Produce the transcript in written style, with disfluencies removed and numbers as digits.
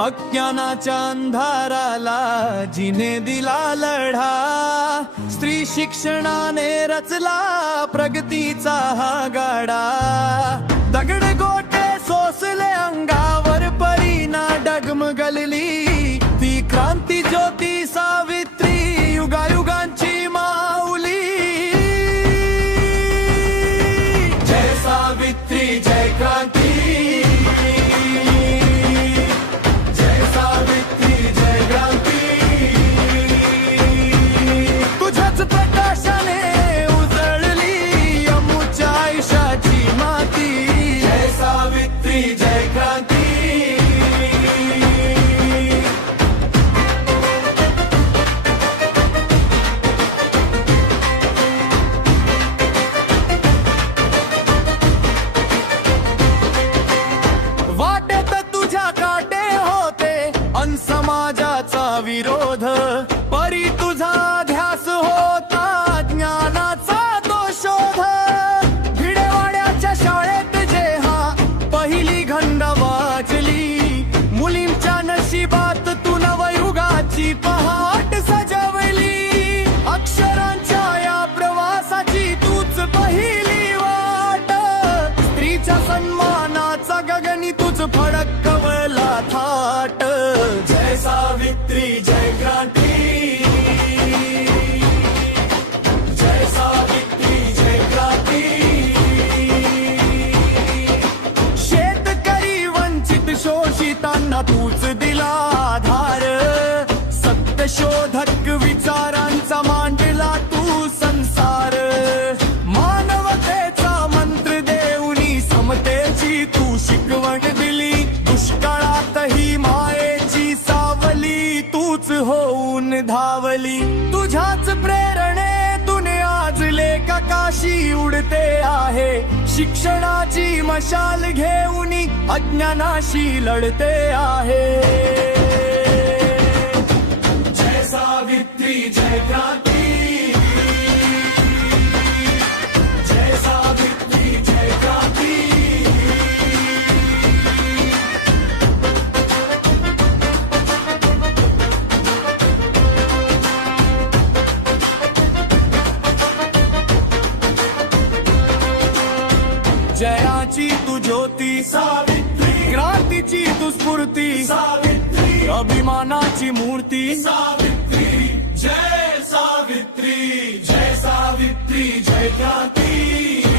अज्ञानाच्या अंधाराला जिने दिला लढा, स्त्री शिक्षणाने रचला प्रगतीचा हा गाडा. दगड गोटे सोसले अंगावर, परीना डगमगलली ती क्रांती ज्योती सावित्री, युगायुगांची माऊली. जय सावित्री जय क्रांती, समाजाचा विरोध, परी तुझा ध्यास होता ज्ञानाचा तो शोध. भिडेवाड्याच्या शाळेत जेव्हा पहिली घंट वाजली, मुलींच्या नशिबात तू नवयुगाची पहाट सजवली. अक्षरांच्या या प्रवासाची तूच पहिली वाट, स्त्रीच्या सन्मानाचा गगनी तुझ फडकवला थाट. जय सावित्री जय क्रांती, जय सावित्री जय क्रांती. शेतकरी वंचित शोषितांना तूच दिला आधार, सत्यशोधक विचारांचा मांडला तू संसार. मानवतेचा मंत्र देऊनी समतेची तू शिकवण दिली, दुष्काळातही मायेची सावली तूच होऊन धावली. तुझ्याच प्रेरणेतून आज लेखकाशी उडते आहे, शिक्षणाची मशाल घेऊनी अज्ञानाशी लढते आहे. जय सावित्री जय क्रांती, जय सावित्री जय क्रांती. जयाची तू ज्योती सावित्री, क्रांतीची तू स्फूर्ती सावित्री, अभिमानाची मूर्ती सावित्री. जय सावित्री जय सावित्री जय क्रांती.